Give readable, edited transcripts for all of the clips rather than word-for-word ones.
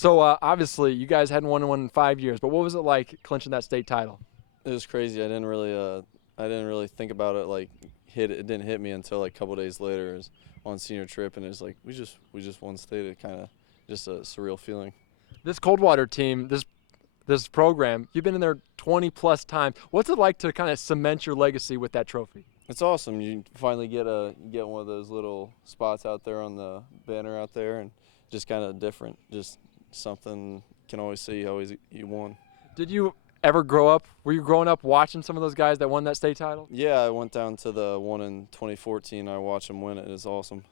So obviously, you guys hadn't won one in 5 years, but what was it like clinching that state title? It was crazy. I didn't really think about it. Like, it didn't hit me until like a couple days later. It was on senior trip, and it was like we just won state. It kind of just a surreal feeling. This Coldwater team, this program, you've been in there 20 plus times. What's it like to kind of cement your legacy with that trophy? It's awesome. You finally get one of those little spots out there on the banner out there, and just kind of different. Just something you can always see. Always you won. Did you ever grow up? Were you growing up watching some of those guys that won that state title? Yeah, I went down to the one in 2014. I watched them win it. It was awesome.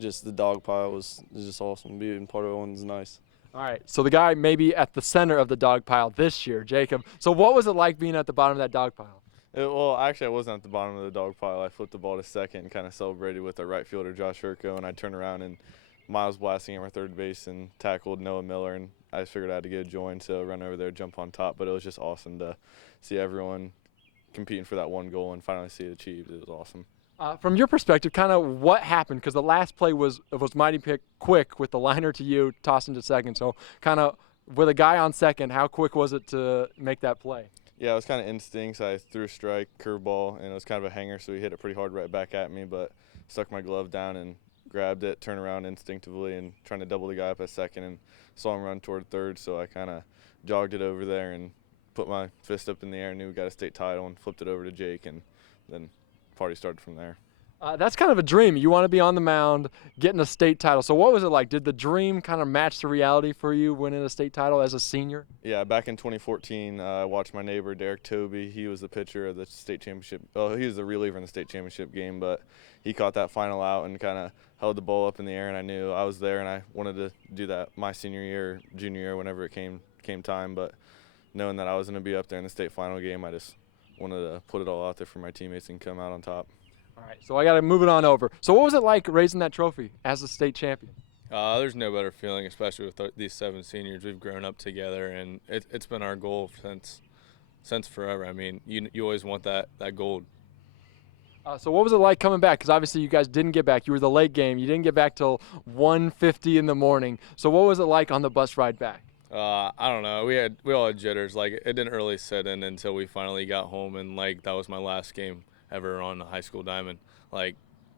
Just the dog pile was just awesome. Being part of it was nice. All right, so the guy maybe at the center of the dog pile this year, Jacob. So what was it like being at the bottom of that dog pile? Well, actually, I wasn't at the bottom of the dog pile. I flipped the ball to second and kind of celebrated with our right fielder, Josh Urko, and I turned around and Miles blasting at our third base and tackled Noah Miller, and I figured I had to get a join to run over there, jump on top. But it was just awesome to see everyone competing for that one goal and finally see it achieved. It was awesome. From your perspective, kind of what happened? Because the last play was mighty quick with the liner to you, tossing to second. So kind of with a guy on second, how quick was it to make that play? Yeah, it was kind of instincts. I threw a strike, curveball, and it was kind of a hanger, so he hit it pretty hard right back at me, but stuck my glove down and grabbed it, turned around instinctively and trying to double the guy up at second and saw him run toward third, so I kind of jogged it over there and put my fist up in the air, knew we got a state title, and flipped it over to Jake, and then party started from there. That's kind of a dream. You want to be on the mound, getting a state title. So what was it like? Did the dream kind of match the reality for you winning a state title as a senior? Yeah, back in 2014, I watched my neighbor, Derek Toby. He was the pitcher of the state championship. Oh, he was the reliever in the state championship game, but he caught that final out and kind of held the ball up in the air, and I knew I was there, and I wanted to do that my senior year, junior year, whenever it came time. But knowing that I was going to be up there in the state final game, I just wanted to put it all out there for my teammates and come out on top. All right, so I got to move it on over. So what was it like raising that trophy as a state champion? There's no better feeling, especially with these 7 seniors. We've grown up together, and it's been our goal since forever. I mean, you always want that gold. So what was it like coming back? Because obviously you guys didn't get back. You were the late game. You didn't get back till 1:50 in the morning. So what was it like on the bus ride back? I don't know. We all had jitters. Like, it didn't really set in until we finally got home, and like that was my last game ever on the high school diamond. Like,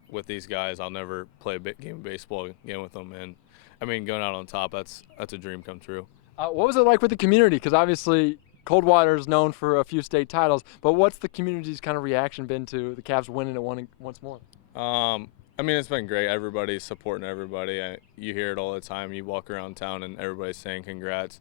with these guys, I'll never play a game of baseball again with them. And I mean, going out on top, that's a dream come true. What was it like with the community? Because obviously Coldwater is known for a few state titles, but what's the community's kind of reaction been to the Cavs winning it once more? I mean, it's been great. Everybody's supporting everybody. You hear it all the time. You walk around town and everybody's saying congrats.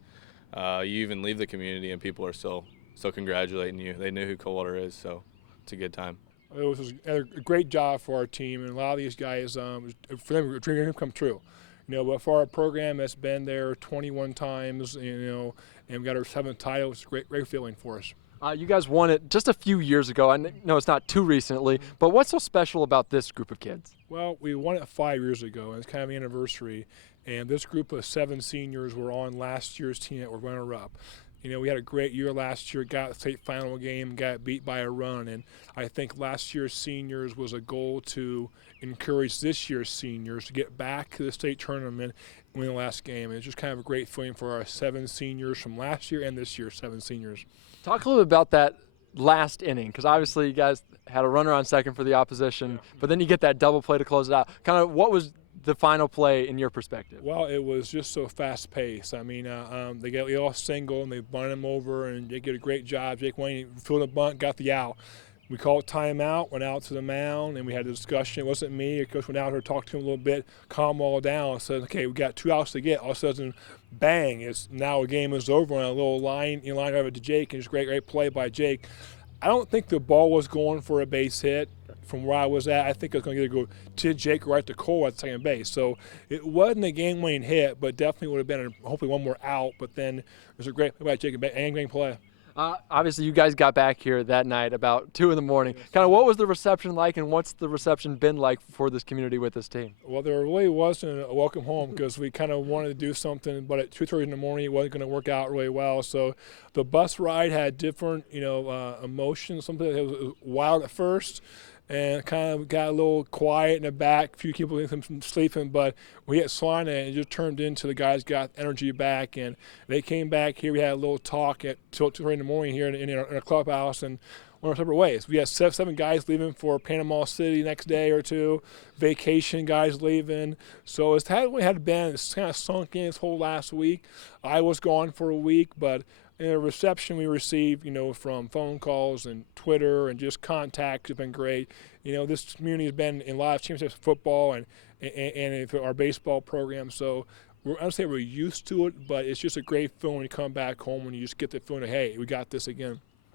You even leave the community and people are still congratulating you. They know who Coldwater is, so it's a good time. It was a great job for our team, and a lot of these guys, for them, a dream come true. But for our program that's been there 21 times, and we got our 7th title, it's a great feeling for us. You guys won it just a few years ago. I know it's not too recently, but what's so special about this group of kids? Well, we won it 5 years ago, and it's kind of an anniversary. And this group of 7 seniors were on last year's team that were runner-up. We had a great year last year, got the state final game, got beat by a run. And I think last year's seniors was a goal to encourage this year's seniors to get back to the state tournament and win the last game. And it's just kind of a great feeling for our 7 seniors from last year and this year's 7 seniors. Talk a little bit about that last inning, because obviously you guys had a runner on second for the opposition, but then you get that double play to close it out. Kind of what was the final play in your perspective? Well, it was just so fast-paced. I mean, they got the off single, and they bunt him over, and they did a great job. Jake Wenning fielded the bunt, got the out. We called timeout, went out to the mound, and we had a discussion. It wasn't me. The coach went out there, talked to him a little bit, calmed all down, said, okay, we got 2 outs to get. All of a sudden, bang, it's now a game is over on a little line drive to Jake, and it's a great play by Jake. I don't think the ball was going for a base hit. From where I was at, I think it was going to either go to Jake or right to Cole at second base. So it wasn't a game-winning hit, but definitely would have been hopefully one more out. But then it was a great play by Jake and great play. Obviously, you guys got back here that night about 2 in the morning. Kind of what was the reception like, and what's the reception been like for this community with this team? Well, there really wasn't a welcome home because we kind of wanted to do something, but at 2:30 in the morning, it wasn't going to work out really well. So the bus ride had different, emotions. Something that was wild at first, and kind of got a little quiet in the back. A few people sleeping, but we had Solana, and it just turned into the guys got energy back, and they came back here. We had a little talk at 2 in the morning here in our clubhouse, and went our separate ways. We had seven guys leaving for Panama City next day or two, vacation guys leaving. So it's had been. It's kind of sunk in this whole last week. I was gone for a week, but in the reception we received, from phone calls and Twitter and just contacts has been great. This community has been in live championships football and our baseball program. So I don't say we're used to it, but it's just a great feeling when you come back home and you just get the feeling of, hey, we got this again.